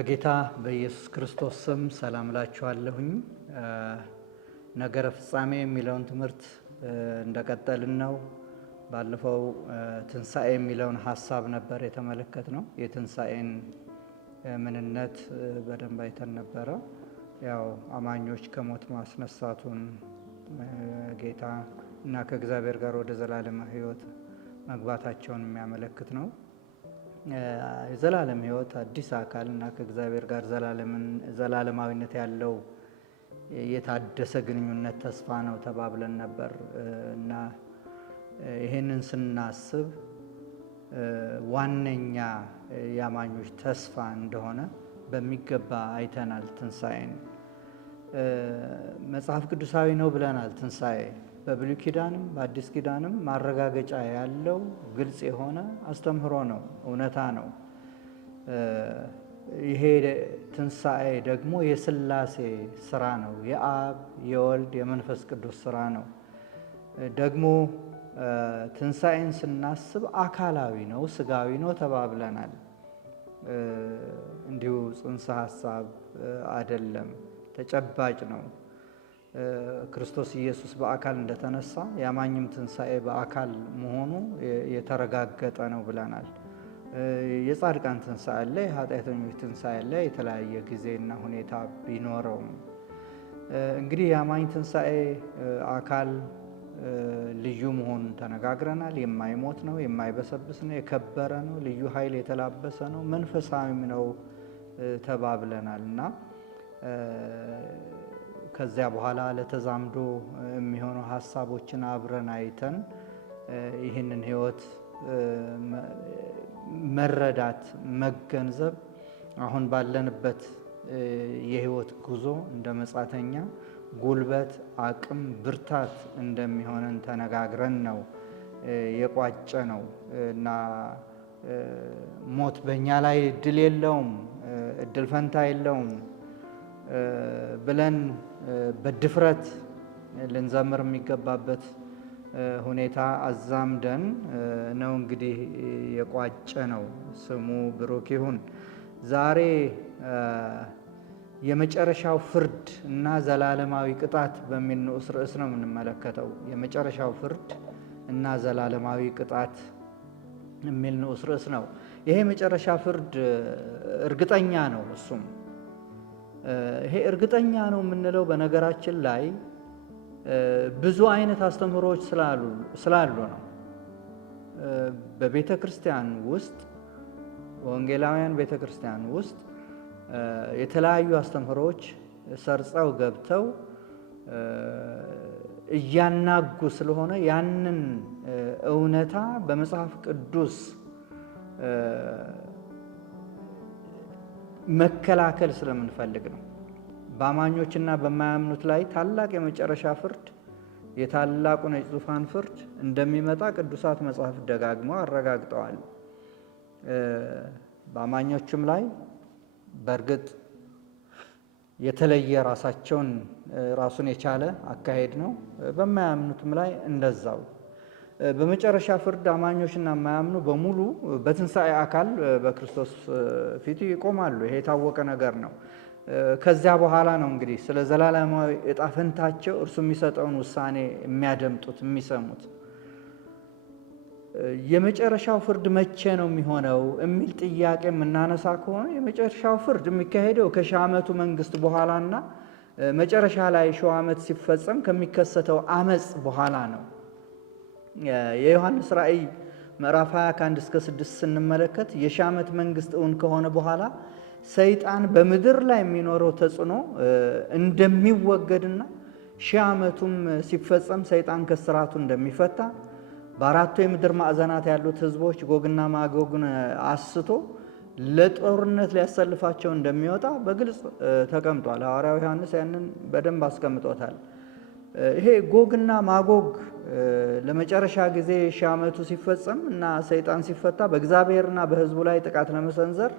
በጌታ በኢየሱስ ክርስቶስ ስም ሰላም እላችኋለሁኝ። ነገረ ፍጻሜ የሚለውን ትምህርት እንደቀጠልን ነው። ባለፈው ትንሣኤ የሚለውን ሀሳብ ነበር የተመለከትነው። የትንሣኤን ምንነት በደንብ አይተን ነበረ። ያው አማኞች ከሞት ማስነሳቱን ጌታ እና ከእግዚአብሔር ጋር ወደ ዘላለም ሕይወት መግባታቸውን የሚያመለክት ነው። የዘላለም ሕይወት አዲስ አካል እና ከእግዚአብሔር ጋር ዘላለማዊነት ያለው የታደሰ ግንኙነት ተስፋ ነው ተባብለን ነበር እና ይህንን ስናስብ ዋነኛ የአማኞች ተስፋ እንደሆነ በሚገባ አይተናል። ትንሣኤን መጽሐፍ ቅዱሳዊ ነው ብለናል። ትንሣኤ በብሉይ ኪዳንም በአዲስ ኪዳንም ማረጋገጫ ያለው ግልጽ የሆነ አስተምህሮ ነው፣ እውነታ ነው። ይሄ ትንሣኤ ደግሞ የሥላሴ ስራ ነው። የአብ የወልድ የመንፈስ ቅዱስ ስራ ነው። ደግሞ ትንሣኤን ስናስብ አካላዊ ነው፣ ስጋዊ ነው ተባብለናል። እንዲሁ ጽንሰ ሐሳብ አይደለም፣ ተጨባጭ ነው። ክርስቶስ ኢየሱስ በአካል እንደተነሳ የአማኝም ትንሣኤ በአካል መሆኑ የተረጋገጠ ነው ብለናል። የጻድቃን ትንሣኤ አለ፣ የኃጢአተኞች ትንሣኤ አለ። የተለያየ ጊዜና ሁኔታ ቢኖረውም እንግዲህ የአማኝ ትንሣኤ አካል ልዩ መሆኑን ተነጋግረናል። የማይሞት ነው፣ የማይበሰብስ ነው፣ የከበረ ነው፣ ልዩ ኃይል የተላበሰ ነው፣ መንፈሳዊም ነው ተባብለናል እና ከዚያ በኋላ ለተዛምዶ የሚሆኑ ሀሳቦችን አብረን አይተን ይህንን ሕይወት መረዳት መገንዘብ አሁን ባለንበት የሕይወት ጉዞ እንደ መጻተኛ ጉልበት፣ አቅም፣ ብርታት እንደሚሆነን ተነጋግረን ነው የቋጨ ነው እና ሞት በእኛ ላይ እድል የለውም፣ እድል ፈንታ የለውም ብለን በድፍረት ልንዘምር የሚገባበት ሁኔታ አዛምደን ነው እንግዲህ የቋጨ ነው። ስሙ ብሩክ ይሁን። ዛሬ የመጨረሻው ፍርድ እና ዘላለማዊ ቅጣት በሚል ንዑስ ርዕስ ነው የምንመለከተው። የመጨረሻው ፍርድ እና ዘላለማዊ ቅጣት የሚል ንዑስ ርዕስ ነው። ይሄ የመጨረሻ ፍርድ እርግጠኛ ነው። እሱም ይሄ እርግጠኛ ነው የምንለው በነገራችን ላይ ብዙ አይነት አስተምህሮዎች ስላሉ ነው። በቤተ ክርስቲያን ውስጥ ወንጌላውያን ቤተ ክርስቲያን ውስጥ የተለያዩ አስተምህሮዎች ሰርጸው ገብተው እያናጉ ስለሆነ ያንን እውነታ በመጽሐፍ ቅዱስ መከላከል ስለምንፈልግ ነው። በአማኞችና በማያምኑት ላይ ታላቅ የመጨረሻ ፍርድ፣ የታላቁ ነጭ ዙፋን ፍርድ እንደሚመጣ ቅዱሳት መጽሐፍት ደጋግመው አረጋግጠዋል። በአማኞችም ላይ በእርግጥ የተለየ ራሱን የቻለ አካሄድ ነው። በማያምኑትም ላይ እንደዛው። በመጨረሻ ፍርድ አማኞችና የማያምኑ በሙሉ በትንሣኤ አካል በክርስቶስ ፊት ይቆማሉ። ይሄ የታወቀ ነገር ነው። ከዚያ በኋላ ነው እንግዲህ ስለ ዘላለማዊ ዕጣ ፈንታቸው እርሱ የሚሰጠውን ውሳኔ የሚያደምጡት የሚሰሙት። የመጨረሻው ፍርድ መቼ ነው የሚሆነው የሚል ጥያቄ የምናነሳ ከሆነ የመጨረሻው ፍርድ የሚካሄደው ከሺህ ዓመቱ መንግስት በኋላና መጨረሻ ላይ ሺህ ዓመት ሲፈጸም ከሚከሰተው አመፅ በኋላ ነው። የዮሐንስ ራእይ ምዕራፍ 20 ከ1 እስከ 6 ስንመለከት የሺህ ዓመት መንግስት እውን ከሆነ በኋላ ሰይጣን በምድር ላይ የሚኖረው ተጽዕኖ እንደሚወገድና ሺህ ዓመቱም ሲፈጸም ሰይጣን ከስራቱ እንደሚፈታ በአራቱ የምድር ማዕዘናት ያሉት ህዝቦች ጎግና ማጎግን አስቶ ለጦርነት ሊያሰልፋቸው እንደሚወጣ በግልጽ ተቀምጧል። ሐዋርያው ዮሐንስ ያንን በደንብ አስቀምጦታል። ይሄ ጎግና ማጎግ ለመጨረሻ ጊዜ ሺህ ዓመቱ ሲፈጸም እና ሰይጣን ሲፈታ በእግዚአብሔርና በህዝቡ ላይ ጥቃት ለመሰንዘር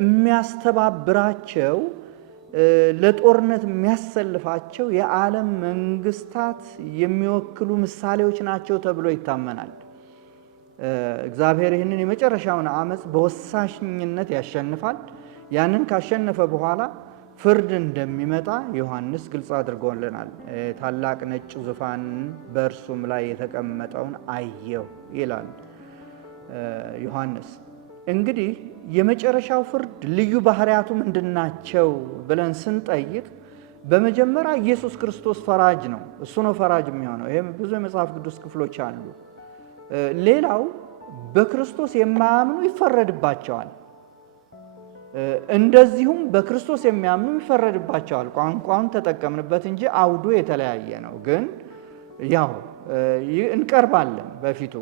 የሚያስተባብራቸው ለጦርነት የሚያሰልፋቸው የዓለም መንግስታት የሚወክሉ ምሳሌዎች ናቸው ተብሎ ይታመናል። እግዚአብሔር ይህንን የመጨረሻውን አመፅ በወሳኝነት ያሸንፋል። ያንን ካሸነፈ በኋላ ፍርድ እንደሚመጣ ዮሐንስ ግልጽ አድርጎልናል። ታላቅ ነጭ ዙፋን በእርሱም ላይ የተቀመጠውን አየሁ ይላል ዮሐንስ። እንግዲህ የመጨረሻው ፍርድ ልዩ ባህሪያቱ ምንድናቸው ብለን ስንጠይቅ በመጀመሪያ ኢየሱስ ክርስቶስ ፈራጅ ነው። እሱ ነው ፈራጅ የሚሆነው። ይሄም ብዙ የመጽሐፍ ቅዱስ ክፍሎች አሉ። ሌላው በክርስቶስ የማያምኑ ይፈረድባቸዋል። እንደዚሁም በክርስቶስ የሚያምኑ ይፈረድባቸዋል። ቋንቋውን ተጠቀምንበት እንጂ አውዱ የተለያየ ነው። ግን ያው እንቀርባለን በፊቱ።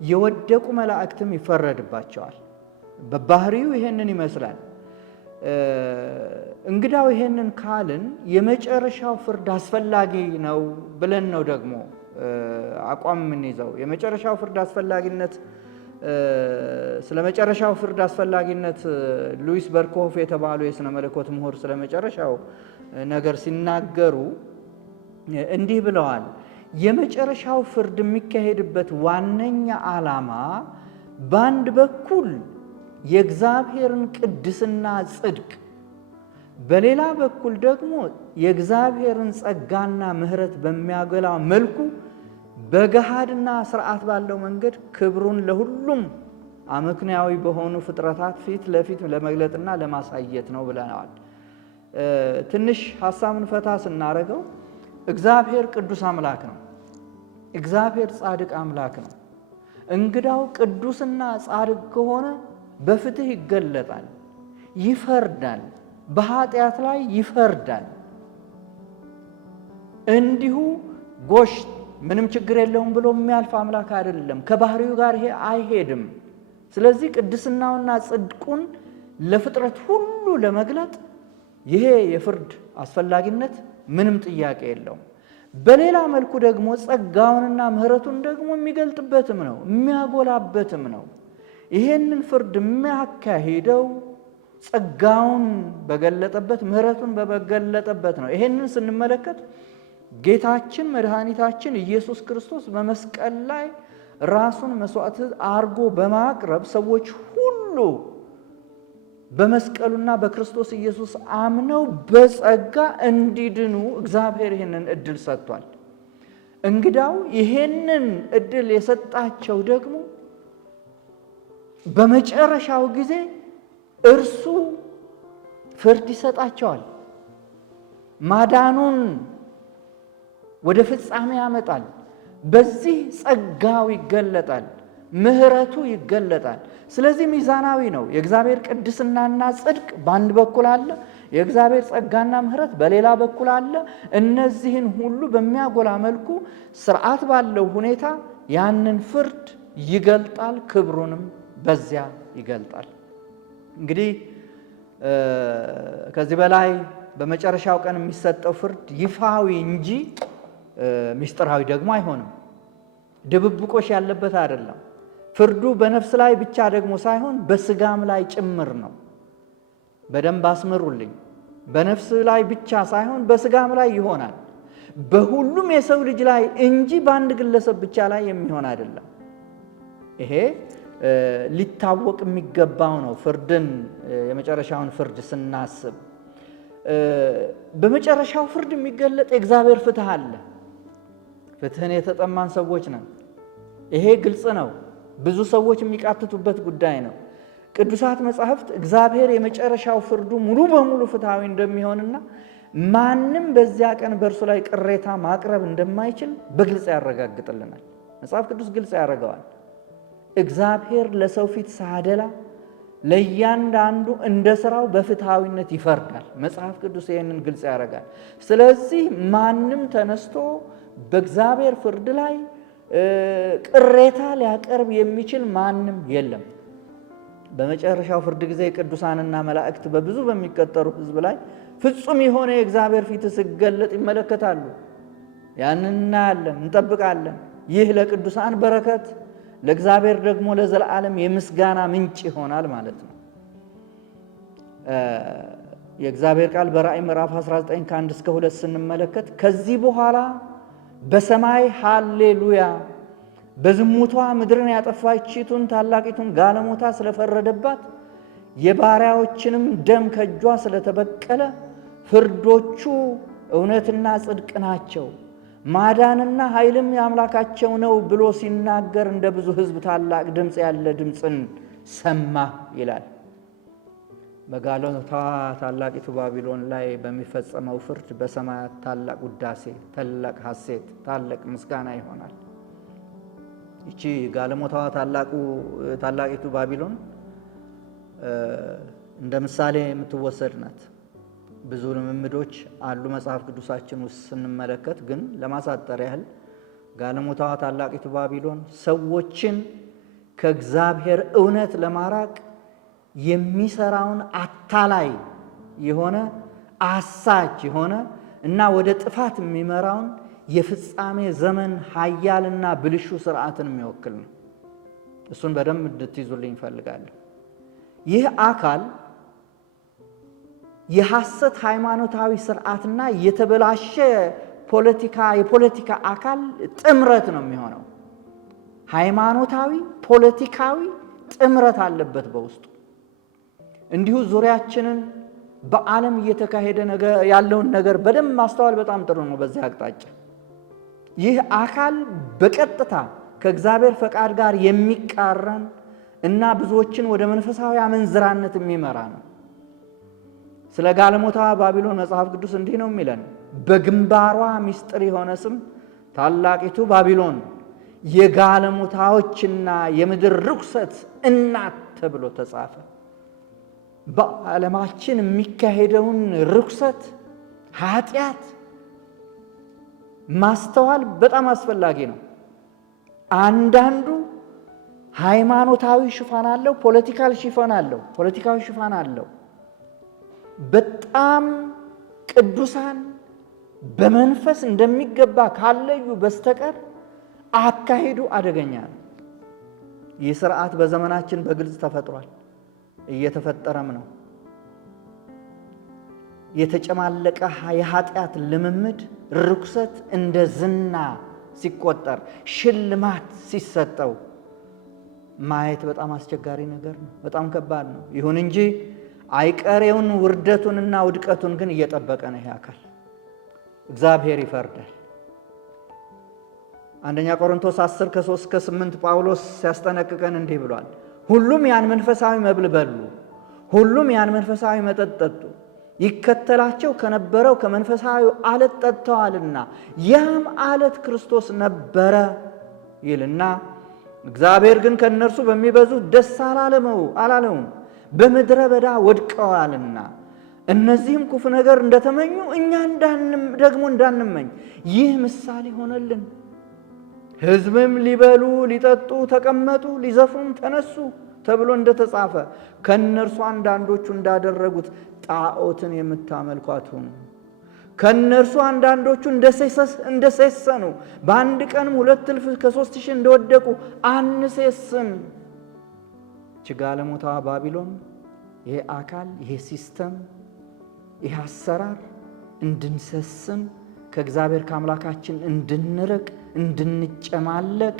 የወደቁ መላእክትም ይፈረድባቸዋል። በባህሪው ይሄንን ይመስላል። እንግዳው ይሄንን ካልን የመጨረሻው ፍርድ አስፈላጊ ነው ብለን ነው ደግሞ አቋም የምንይዘው። የመጨረሻው ፍርድ አስፈላጊነት ስለ መጨረሻው ፍርድ አስፈላጊነት ሉዊስ በርክሆፍ የተባሉ የሥነ መለኮት ምሁር ስለ መጨረሻው ነገር ሲናገሩ እንዲህ ብለዋል። የመጨረሻው ፍርድ የሚካሄድበት ዋነኛ ዓላማ በአንድ በኩል የእግዚአብሔርን ቅድስና ጽድቅ፣ በሌላ በኩል ደግሞ የእግዚአብሔርን ጸጋና ምሕረት በሚያጎላ መልኩ በገሃድና ስርዓት ባለው መንገድ ክብሩን ለሁሉም አመክንያዊ በሆኑ ፍጥረታት ፊት ለፊት ለመግለጥና ለማሳየት ነው ብለናል። ትንሽ ሐሳቡን ፈታ ስናደርገው እግዚአብሔር ቅዱስ አምላክ ነው። እግዚአብሔር ጻድቅ አምላክ ነው። እንግዳው ቅዱስና ጻድቅ ከሆነ በፍትህ ይገለጣል፣ ይፈርዳል፣ በኃጢአት ላይ ይፈርዳል። እንዲሁ ጎሽ ምንም ችግር የለውም ብሎ የሚያልፍ አምላክ አይደለም። ከባህሪው ጋር ይሄ አይሄድም። ስለዚህ ቅድስናውና ጽድቁን ለፍጥረት ሁሉ ለመግለጥ ይሄ የፍርድ አስፈላጊነት ምንም ጥያቄ የለውም። በሌላ መልኩ ደግሞ ጸጋውንና ምሕረቱን ደግሞ የሚገልጥበትም ነው፣ የሚያጎላበትም ነው። ይሄንን ፍርድ የሚያካሂደው ጸጋውን በገለጠበት ምሕረቱን በገለጠበት ነው። ይሄንን ስንመለከት ጌታችን መድኃኒታችን ኢየሱስ ክርስቶስ በመስቀል ላይ ራሱን መስዋዕት አርጎ በማቅረብ ሰዎች ሁሉ በመስቀሉና በክርስቶስ ኢየሱስ አምነው በጸጋ እንዲድኑ እግዚአብሔር ይህንን እድል ሰጥቷል። እንግዳው ይህንን እድል የሰጣቸው ደግሞ በመጨረሻው ጊዜ እርሱ ፍርድ ይሰጣቸዋል። ማዳኑን ወደ ፍጻሜ ያመጣል። በዚህ ጸጋው ይገለጣል፣ ምሕረቱ ይገለጣል። ስለዚህ ሚዛናዊ ነው። የእግዚአብሔር ቅድስናና ጽድቅ በአንድ በኩል አለ፣ የእግዚአብሔር ጸጋና ምሕረት በሌላ በኩል አለ። እነዚህን ሁሉ በሚያጎላ መልኩ ስርዓት ባለው ሁኔታ ያንን ፍርድ ይገልጣል፣ ክብሩንም በዚያ ይገልጣል። እንግዲህ ከዚህ በላይ በመጨረሻው ቀን የሚሰጠው ፍርድ ይፋዊ እንጂ ምስጢራዊ ደግሞ አይሆንም። ድብብቆሽ ያለበት አይደለም። ፍርዱ በነፍስ ላይ ብቻ ደግሞ ሳይሆን በስጋም ላይ ጭምር ነው። በደንብ አስምሩልኝ። በነፍስ ላይ ብቻ ሳይሆን በስጋም ላይ ይሆናል። በሁሉም የሰው ልጅ ላይ እንጂ በአንድ ግለሰብ ብቻ ላይ የሚሆን አይደለም። ይሄ ሊታወቅ የሚገባው ነው። ፍርድን የመጨረሻውን ፍርድ ስናስብ በመጨረሻው ፍርድ የሚገለጥ የእግዚአብሔር ፍትህ አለ። ፍትህን የተጠማን ሰዎች ነን። ይሄ ግልጽ ነው። ብዙ ሰዎች የሚቃትቱበት ጉዳይ ነው። ቅዱሳት መጻሕፍት እግዚአብሔር የመጨረሻው ፍርዱ ሙሉ በሙሉ ፍትሃዊ እንደሚሆንና ማንም በዚያ ቀን በእርሱ ላይ ቅሬታ ማቅረብ እንደማይችል በግልጽ ያረጋግጥልናል። መጽሐፍ ቅዱስ ግልጽ ያደርገዋል። እግዚአብሔር ለሰው ፊት ሳያደላ ለእያንዳንዱ እንደ ሥራው በፍትሃዊነት ይፈርዳል። መጽሐፍ ቅዱስ ይህንን ግልጽ ያደርጋል። ስለዚህ ማንም ተነስቶ በእግዚአብሔር ፍርድ ላይ ቅሬታ ሊያቀርብ የሚችል ማንም የለም። በመጨረሻው ፍርድ ጊዜ ቅዱሳንና መላእክት በብዙ በሚቆጠሩ ሕዝብ ላይ ፍጹም የሆነ የእግዚአብሔር ፊት ሲገለጥ ይመለከታሉ። ያንን እናያለን፣ እንጠብቃለን። ይህ ለቅዱሳን በረከት፣ ለእግዚአብሔር ደግሞ ለዘላለም የምስጋና ምንጭ ይሆናል ማለት ነው። የእግዚአብሔር ቃል በራእይ ምዕራፍ 19 ከ1 እስከ 2 ስንመለከት ከዚህ በኋላ በሰማይ ሃሌሉያ በዝሙቷ ምድርን ያጠፋችቱን ታላቂቱን ጋለሞታ ስለፈረደባት የባሪያዎችንም ደም ከእጇ ስለተበቀለ ፍርዶቹ እውነትና ጽድቅ ናቸው፣ ማዳንና ኃይልም የአምላካቸው ነው ብሎ ሲናገር እንደ ብዙ ሕዝብ ታላቅ ድምፅ ያለ ድምፅን ሰማ ይላል። በጋለሞታዋ ታላቂቱ ባቢሎን ላይ በሚፈጸመው ፍርድ በሰማያት ታላቅ ውዳሴ፣ ታላቅ ሐሴት፣ ታላቅ ምስጋና ይሆናል። ይቺ ጋለሞታዋ ታላቂቱ ባቢሎን እንደ ምሳሌ የምትወሰድ ናት። ብዙ ልምምዶች አሉ መጽሐፍ ቅዱሳችን ውስጥ ስንመለከት፣ ግን ለማሳጠር ያህል ጋለሞታዋ ታላቂቱ ባቢሎን ሰዎችን ከእግዚአብሔር እውነት ለማራቅ የሚሰራውን አታላይ የሆነ አሳች የሆነ እና ወደ ጥፋት የሚመራውን የፍጻሜ ዘመን ኃያልና ብልሹ ስርዓትን የሚወክል ነው። እሱን በደንብ እንድትይዙልኝ እፈልጋለሁ። ይህ አካል የሐሰት ሃይማኖታዊ ስርዓትና የተበላሸ የፖለቲካ አካል ጥምረት ነው የሚሆነው። ሃይማኖታዊ ፖለቲካዊ ጥምረት አለበት በውስጡ። እንዲሁ ዙሪያችንን በዓለም እየተካሄደ ያለውን ነገር በደንብ ማስተዋል በጣም ጥሩ ነው። በዚህ አቅጣጫ ይህ አካል በቀጥታ ከእግዚአብሔር ፈቃድ ጋር የሚቃረን እና ብዙዎችን ወደ መንፈሳዊ አመንዝራነት የሚመራ ነው። ስለ ጋለሞታዋ ባቢሎን መጽሐፍ ቅዱስ እንዲህ ነው የሚለን፣ በግንባሯ ምስጢር የሆነ ስም ታላቂቱ ባቢሎን የጋለሞታዎችና የምድር ርኩሰት እናት ተብሎ ተጻፈ። በዓለማችን የሚካሄደውን ርኩሰት፣ ኃጢአት ማስተዋል በጣም አስፈላጊ ነው። አንዳንዱ ሃይማኖታዊ ሽፋን አለው፣ ፖለቲካዊ ሽፋን አለው። በጣም ቅዱሳን በመንፈስ እንደሚገባ ካለዩ በስተቀር አካሄዱ አደገኛ ነው። ይህ ስርዓት በዘመናችን በግልጽ ተፈጥሯል፣ እየተፈጠረም ነው። የተጨማለቀ የኃጢአት ልምምድ፣ ርኩሰት እንደ ዝና ሲቆጠር፣ ሽልማት ሲሰጠው ማየት በጣም አስቸጋሪ ነገር ነው። በጣም ከባድ ነው። ይሁን እንጂ አይቀሬውን ውርደቱንና ውድቀቱን ግን እየጠበቀ ነው። ይሄ አካል እግዚአብሔር ይፈርዳል። አንደኛ ቆሮንቶስ 10 ከ3-8 ጳውሎስ ሲያስጠነቅቀን እንዲህ ብሏል። ሁሉም ያን መንፈሳዊ መብል በሉ፣ ሁሉም ያን መንፈሳዊ መጠጥ ጠጡ፣ ይከተላቸው ከነበረው ከመንፈሳዊ አለት ጠጥተዋልና ያም አለት ክርስቶስ ነበረ ይልና፣ እግዚአብሔር ግን ከእነርሱ በሚበዙ ደስ አላለውም፣ በምድረ በዳ ወድቀዋልና። እነዚህም ክፉ ነገር እንደተመኙ እኛ ደግሞ እንዳንመኝ ይህ ምሳሌ ሆነልን። ሕዝብም ሊበሉ ሊጠጡ ተቀመጡ፣ ሊዘፍኑም ተነሱ ተብሎ እንደተጻፈ ከእነርሱ አንዳንዶቹ እንዳደረጉት ጣዖትን የምታመልኩ ሁኑ። ከእነርሱ አንዳንዶቹ እንደሴሰኑ በአንድ ቀንም 2,000 ከ3,000 እንደወደቁ አንሴስን። ጋለሞታዋ ባቢሎን ይሄ አካል፣ ይሄ ሲስተም፣ ይሄ አሰራር እንድንሰስን ከእግዚአብሔር ከአምላካችን እንድንርቅ እንድንጨማለቅ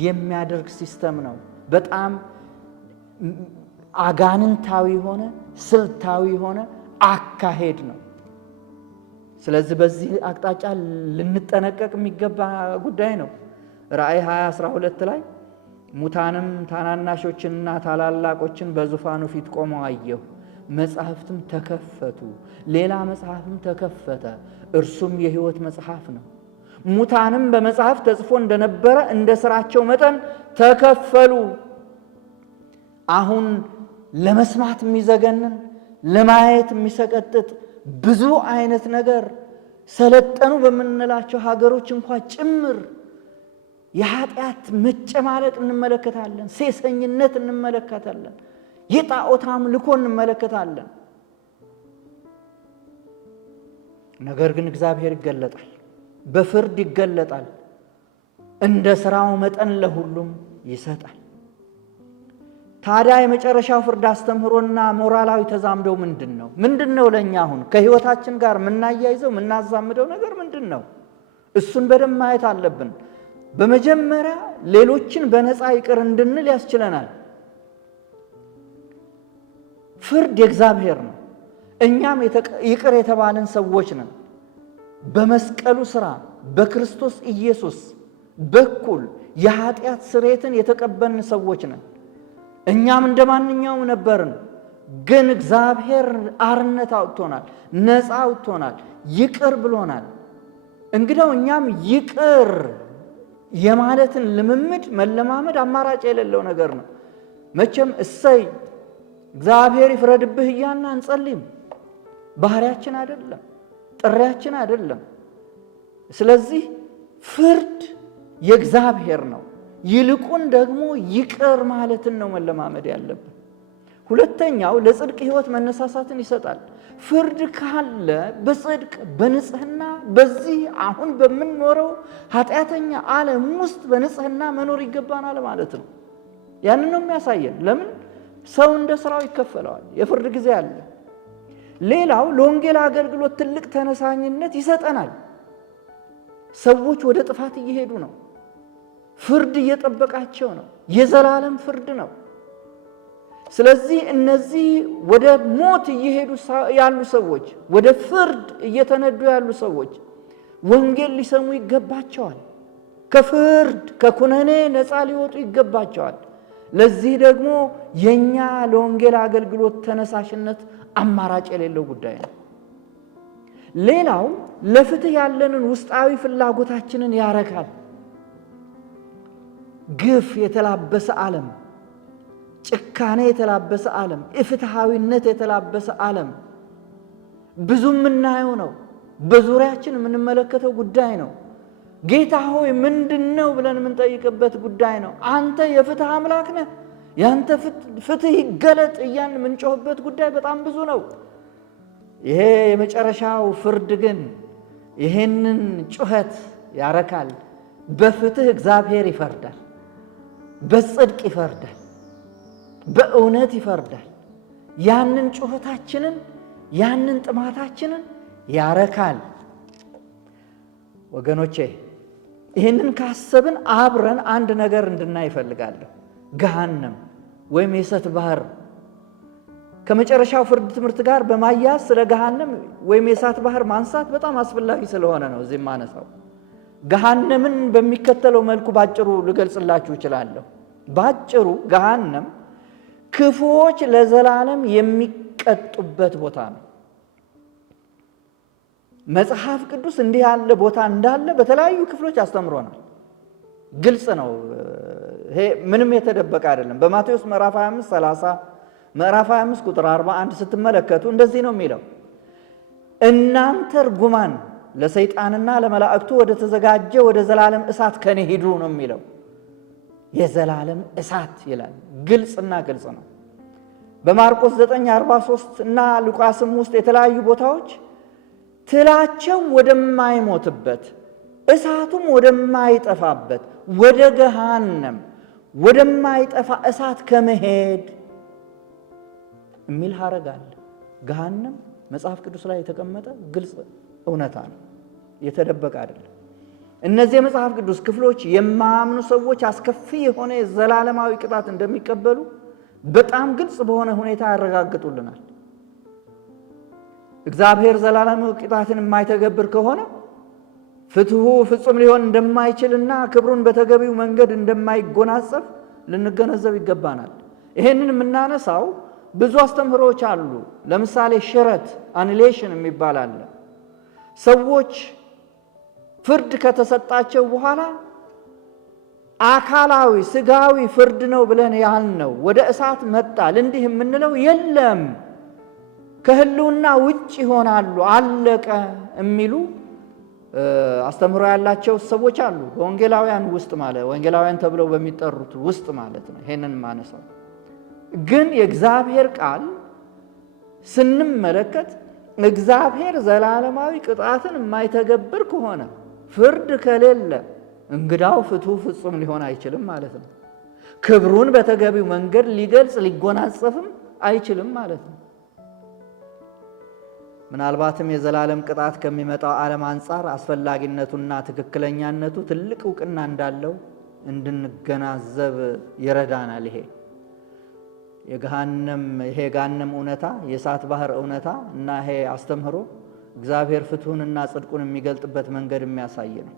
የሚያደርግ ሲስተም ነው። በጣም አጋንንታዊ የሆነ ስልታዊ የሆነ አካሄድ ነው። ስለዚህ በዚህ አቅጣጫ ልንጠነቀቅ የሚገባ ጉዳይ ነው። ራእይ 20:12 ላይ ሙታንም ታናናሾችንና ታላላቆችን በዙፋኑ ፊት ቆመው አየሁ፣ መጽሐፍትም ተከፈቱ፣ ሌላ መጽሐፍም ተከፈተ፣ እርሱም የሕይወት መጽሐፍ ነው። ሙታንም በመጽሐፍ ተጽፎ እንደነበረ እንደ ሥራቸው መጠን ተከፈሉ። አሁን ለመስማት የሚዘገንን ለማየት የሚሰቀጥጥ ብዙ አይነት ነገር ሰለጠኑ በምንላቸው ሀገሮች እንኳ ጭምር የኃጢአት መጨማለቅ እንመለከታለን። ሴሰኝነት እንመለከታለን። የጣዖት አምልኮ እንመለከታለን። ነገር ግን እግዚአብሔር ይገለጣል፣ በፍርድ ይገለጣል፣ እንደ ሥራው መጠን ለሁሉም ይሰጣል። ታዲያ የመጨረሻው ፍርድ አስተምህሮና ሞራላዊ ተዛምደው ምንድን ነው? ለእኛ አሁን ከሕይወታችን ጋር የምናያይዘው የምናዛምደው ነገር ምንድን ነው? እሱን በደንብ ማየት አለብን። በመጀመሪያ ሌሎችን በነፃ ይቅር እንድንል ያስችለናል። ፍርድ የእግዚአብሔር ነው። እኛም ይቅር የተባለን ሰዎች ነን። በመስቀሉ ሥራ በክርስቶስ ኢየሱስ በኩል የኃጢአት ስርየትን የተቀበልን ሰዎች ነን። እኛም እንደማንኛውም ነበርን፣ ግን እግዚአብሔር አርነት አውጥቶናል፣ ነፃ አውጥቶናል፣ ይቅር ብሎናል። እንግዲያው እኛም ይቅር የማለትን ልምምድ መለማመድ አማራጭ የሌለው ነገር ነው። መቼም እሰይ እግዚአብሔር ይፍረድብህ እያልን አንጸልይም። ባህሪያችን አይደለም፣ ጥሪያችን አይደለም። ስለዚህ ፍርድ የእግዚአብሔር ነው። ይልቁን ደግሞ ይቅር ማለትን ነው መለማመድ ያለብን። ሁለተኛው ለጽድቅ ሕይወት መነሳሳትን ይሰጣል። ፍርድ ካለ በጽድቅ በንጽህና በዚህ አሁን በምንኖረው ኃጢአተኛ ዓለም ውስጥ በንጽህና መኖር ይገባናል ማለት ነው። ያንን ነው የሚያሳየን። ለምን? ሰው እንደ ስራው ይከፈለዋል። የፍርድ ጊዜ አለ። ሌላው ለወንጌል አገልግሎት ትልቅ ተነሳሽነት ይሰጠናል። ሰዎች ወደ ጥፋት እየሄዱ ነው። ፍርድ እየጠበቃቸው ነው። የዘላለም ፍርድ ነው። ስለዚህ እነዚህ ወደ ሞት እየሄዱ ያሉ ሰዎች፣ ወደ ፍርድ እየተነዱ ያሉ ሰዎች ወንጌል ሊሰሙ ይገባቸዋል። ከፍርድ ከኩነኔ ነፃ ሊወጡ ይገባቸዋል። ለዚህ ደግሞ የኛ ለወንጌል አገልግሎት ተነሳሽነት አማራጭ የሌለው ጉዳይ ነው። ሌላው ለፍትህ ያለንን ውስጣዊ ፍላጎታችንን ያረካል። ግፍ የተላበሰ ዓለም፣ ጭካኔ የተላበሰ ዓለም፣ ኢፍትሃዊነት የተላበሰ ዓለም ብዙ የምናየው ነው። በዙሪያችን የምንመለከተው ጉዳይ ነው። ጌታ ሆይ ምንድነው ብለን የምንጠይቅበት ጉዳይ ነው። አንተ የፍትህ አምላክ ነህ፣ ያንተ ፍትህ ይገለጥ እያን የምንጮህበት ጉዳይ በጣም ብዙ ነው። ይሄ የመጨረሻው ፍርድ ግን ይሄንን ጩኸት ያረካል። በፍትህ እግዚአብሔር ይፈርዳል፣ በጽድቅ ይፈርዳል፣ በእውነት ይፈርዳል። ያንን ጩኸታችንን ያንን ጥማታችንን ያረካል። ወገኖቼ ይህንን ካሰብን አብረን አንድ ነገር እንድናይ እፈልጋለሁ። ገሃነም ወይም የእሳት ባህር ከመጨረሻው ፍርድ ትምህርት ጋር በማያያዝ ስለ ገሃነም ወይም የእሳት ባህር ማንሳት በጣም አስፈላጊ ስለሆነ ነው እዚህ ማነሳው። ገሃነምን በሚከተለው መልኩ ባጭሩ ልገልጽላችሁ እችላለሁ። ባጭሩ ገሃነም ክፉዎች ለዘላለም የሚቀጡበት ቦታ ነው። መጽሐፍ ቅዱስ እንዲህ ያለ ቦታ እንዳለ በተለያዩ ክፍሎች አስተምሮናል። ግልጽ ነው። ይሄ ምንም የተደበቀ አይደለም። በማቴዎስ ምዕራፍ 25 30 ምዕራፍ 25 ቁጥር 41 ስትመለከቱ እንደዚህ ነው የሚለው፣ እናንተ ርጉማን ለሰይጣንና ለመላእክቱ ወደ ተዘጋጀ ወደ ዘላለም እሳት ከኔ ሂዱ ነው የሚለው። የዘላለም እሳት ይላል። ግልጽና ግልጽ ነው። በማርቆስ 9:43 እና ሉቃስም ውስጥ የተለያዩ ቦታዎች ትላቸው ወደማይሞትበት እሳቱም ወደማይጠፋበት ወደ ገሃነም ወደማይጠፋ እሳት ከመሄድ የሚል ሐረግ አለ። ገሃነም መጽሐፍ ቅዱስ ላይ የተቀመጠ ግልጽ እውነታ ነው፣ የተደበቀ አይደለም። እነዚህ የመጽሐፍ ቅዱስ ክፍሎች የማያምኑ ሰዎች አስከፊ የሆነ ዘላለማዊ ቅጣት እንደሚቀበሉ በጣም ግልጽ በሆነ ሁኔታ ያረጋግጡልናል። እግዚአብሔር ዘላለማዊ ቅጣትን የማይተገብር ከሆነ ፍትሑ ፍጹም ሊሆን እንደማይችልና ክብሩን በተገቢው መንገድ እንደማይጎናጸፍ ልንገነዘብ ይገባናል። ይሄንን የምናነሳው ብዙ አስተምህሮች አሉ። ለምሳሌ ሽረት አኒሌሽን የሚባል አለ። ሰዎች ፍርድ ከተሰጣቸው በኋላ አካላዊ ስጋዊ ፍርድ ነው ብለን ያልነው ወደ እሳት መጣል እንዲህ የምንለው የለም፣ ከህልውና ውጭ ይሆናሉ፣ አለቀ የሚሉ አስተምህሮ ያላቸው ሰዎች አሉ። በወንጌላውያን ውስጥ ማለት ወንጌላውያን ተብለው በሚጠሩት ውስጥ ማለት ነው። ይሄንን ማነሳው ግን የእግዚአብሔር ቃል ስንመለከት እግዚአብሔር ዘላለማዊ ቅጣትን የማይተገብር ከሆነ ፍርድ ከሌለ እንግዳው ፍትሑ ፍጹም ሊሆን አይችልም ማለት ነው። ክብሩን በተገቢው መንገድ ሊገልጽ ሊጎናጸፍም አይችልም ማለት ነው። ምናልባትም የዘላለም ቅጣት ከሚመጣው ዓለም አንጻር አስፈላጊነቱና ትክክለኛነቱ ትልቅ እውቅና እንዳለው እንድንገናዘብ ይረዳናል። ይሄ ይሄ ገሃነም እውነታ የእሳት ባህር እውነታ እና ይሄ አስተምህሮ እግዚአብሔር ፍትሁንና ጽድቁን የሚገልጥበት መንገድ የሚያሳይ ነው።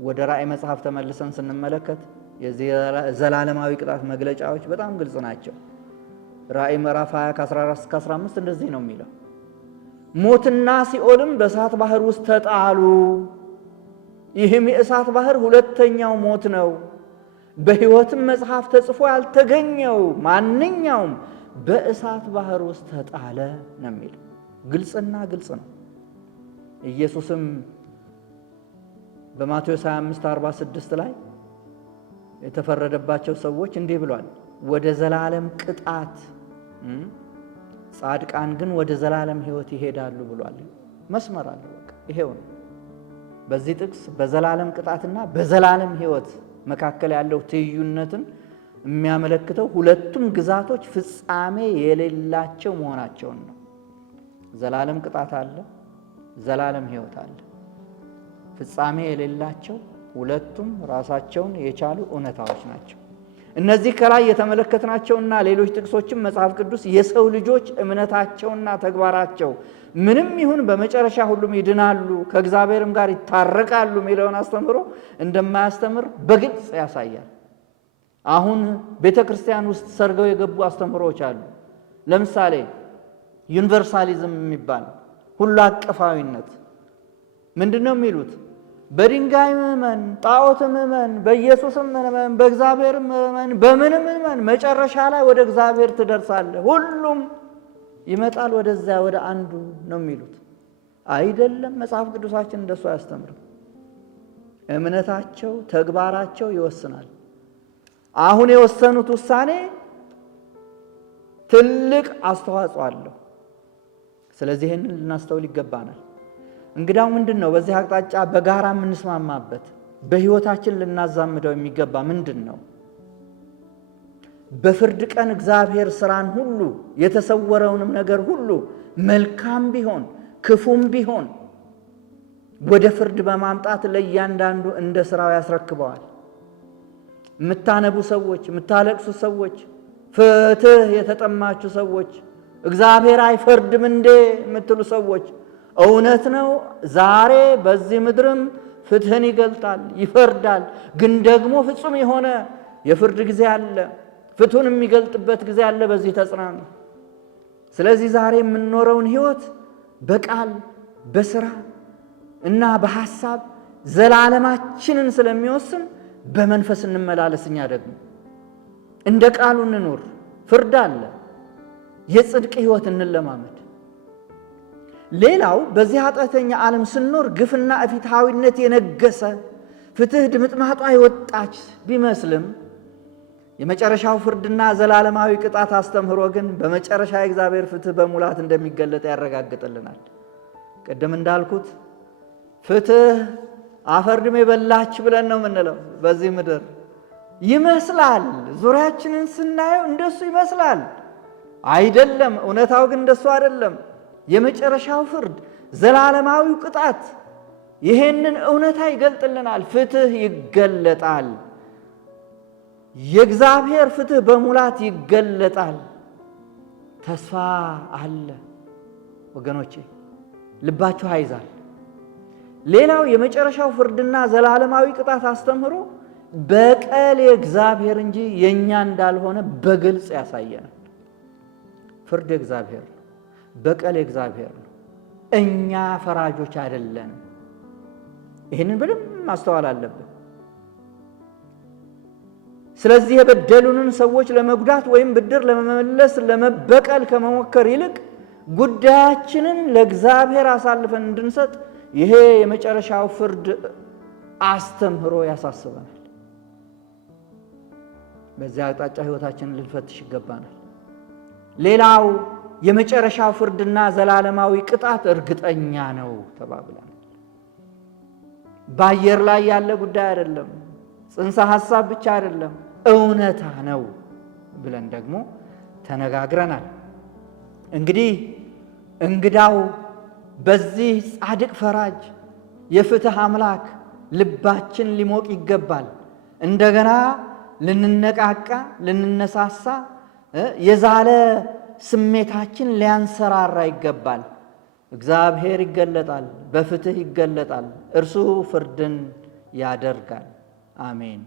ወደ ራእይ መጽሐፍ ተመልሰን ስንመለከት የዘላለማዊ ቅጣት መግለጫዎች በጣም ግልጽ ናቸው። ራእይ ምዕራፍ 20 ከ14 እስከ 15 እንደዚህ ነው የሚለው፣ ሞትና ሲኦልም በእሳት ባህር ውስጥ ተጣሉ። ይህም የእሳት ባህር ሁለተኛው ሞት ነው። በሕይወትም መጽሐፍ ተጽፎ ያልተገኘው ማንኛውም በእሳት ባህር ውስጥ ተጣለ ነው የሚለው። ግልጽና ግልጽ ነው። ኢየሱስም በማቴዎስ 25:46 ላይ የተፈረደባቸው ሰዎች እንዲህ ብሏል፣ ወደ ዘላለም ቅጣት፣ ጻድቃን ግን ወደ ዘላለም ሕይወት ይሄዳሉ ብሏል። መስመር አለ። በቃ ይሄው ነው። በዚህ ጥቅስ በዘላለም ቅጣትና በዘላለም ሕይወት መካከል ያለው ትይዩነትን የሚያመለክተው ሁለቱም ግዛቶች ፍጻሜ የሌላቸው መሆናቸውን ነው። ዘላለም ቅጣት አለ፣ ዘላለም ሕይወት አለ። ፍጻሜ የሌላቸው ሁለቱም ራሳቸውን የቻሉ እውነታዎች ናቸው። እነዚህ ከላይ የተመለከትናቸውና ሌሎች ጥቅሶችም መጽሐፍ ቅዱስ የሰው ልጆች እምነታቸውና ተግባራቸው ምንም ይሁን በመጨረሻ ሁሉም ይድናሉ ከእግዚአብሔርም ጋር ይታረቃሉ የሚለውን አስተምሮ እንደማያስተምር በግልጽ ያሳያል። አሁን ቤተ ክርስቲያን ውስጥ ሰርገው የገቡ አስተምሮዎች አሉ። ለምሳሌ ዩኒቨርሳሊዝም የሚባል ሁሉ አቀፋዊነት ምንድን ነው የሚሉት? በድንጋይ እመን፣ ጣዖትም እመን፣ በኢየሱስም እመን፣ በእግዚአብሔርም እመን፣ በምንም እመን፣ መጨረሻ ላይ ወደ እግዚአብሔር ትደርሳለህ፣ ሁሉም ይመጣል ወደዚያ ወደ አንዱ ነው የሚሉት። አይደለም፣ መጽሐፍ ቅዱሳችን እንደሱ አያስተምርም። እምነታቸው ተግባራቸው ይወስናል። አሁን የወሰኑት ውሳኔ ትልቅ አስተዋጽኦ አለው። ስለዚህ ይህንን ልናስተውል ይገባናል። እንግዳው ምንድን ነው? በዚህ አቅጣጫ በጋራ የምንስማማበት በሕይወታችን ልናዛምደው የሚገባ ምንድን ነው? በፍርድ ቀን እግዚአብሔር ሥራን ሁሉ የተሰወረውንም ነገር ሁሉ መልካም ቢሆን ክፉም ቢሆን ወደ ፍርድ በማምጣት ለእያንዳንዱ እንደ ሥራው ያስረክበዋል። የምታነቡ ሰዎች፣ የምታለቅሱ ሰዎች፣ ፍትህ የተጠማችሁ ሰዎች፣ እግዚአብሔር አይፈርድም እንዴ የምትሉ ሰዎች፣ እውነት ነው። ዛሬ በዚህ ምድርም ፍትህን ይገልጣል፣ ይፈርዳል። ግን ደግሞ ፍጹም የሆነ የፍርድ ጊዜ አለ፣ ፍትሁን የሚገልጥበት ጊዜ አለ። በዚህ ተጽናኑ። ስለዚህ ዛሬ የምንኖረውን ሕይወት በቃል በስራ እና በሐሳብ ዘላለማችንን ስለሚወስን በመንፈስ እንመላለስ። እኛ ደግሞ እንደ ቃሉ እንኖር። ፍርድ አለ። የጽድቅ ሕይወት እንለማመድ። ሌላው በዚህ ኃጢአተኛ ዓለም ስንኖር ግፍና እፊታዊነት የነገሰ ፍትህ ድምጥማጧ የወጣች ቢመስልም የመጨረሻው ፍርድና ዘላለማዊ ቅጣት አስተምህሮ ግን በመጨረሻ የእግዚአብሔር ፍትህ በሙላት እንደሚገለጥ ያረጋግጥልናል። ቅድም እንዳልኩት ፍትህ አፈርድሜ በላች ብለን ነው የምንለው። በዚህ ምድር ይመስላል፣ ዙሪያችንን ስናየው እንደሱ ይመስላል። አይደለም፣ እውነታው ግን እንደሱ አይደለም። የመጨረሻው ፍርድ ዘላለማዊው ቅጣት ይሄንን እውነታ ይገልጥልናል። ፍትህ ይገለጣል። የእግዚአብሔር ፍትህ በሙላት ይገለጣል። ተስፋ አለ ወገኖቼ፣ ልባችሁ አይዛል። ሌላው የመጨረሻው ፍርድና ዘላለማዊ ቅጣት አስተምህሮ በቀል የእግዚአብሔር እንጂ የእኛ እንዳልሆነ በግልጽ ያሳየናል። ፍርድ የእግዚአብሔር ነው፣ በቀል የእግዚአብሔር ነው። እኛ ፈራጆች አይደለንም። ይህንን በደንብ ማስተዋል አለብን። ስለዚህ የበደሉንን ሰዎች ለመጉዳት ወይም ብድር ለመመለስ ለመበቀል ከመሞከር ይልቅ ጉዳያችንን ለእግዚአብሔር አሳልፈን እንድንሰጥ ይሄ የመጨረሻው ፍርድ አስተምህሮ ያሳስበናል። በዚህ አቅጣጫ ሕይወታችንን ልንፈትሽ ይገባናል። ሌላው የመጨረሻው ፍርድና ዘላለማዊ ቅጣት እርግጠኛ ነው ተባብለናል። በአየር ላይ ያለ ጉዳይ አይደለም፣ ጽንሰ ሐሳብ ብቻ አይደለም፣ እውነታ ነው ብለን ደግሞ ተነጋግረናል። እንግዲህ እንግዳው በዚህ ጻድቅ ፈራጅ የፍትህ አምላክ ልባችን ሊሞቅ ይገባል። እንደገና ልንነቃቃ፣ ልንነሳሳ፣ የዛለ ስሜታችን ሊያንሰራራ ይገባል። እግዚአብሔር ይገለጣል፣ በፍትህ ይገለጣል። እርሱ ፍርድን ያደርጋል። አሜን።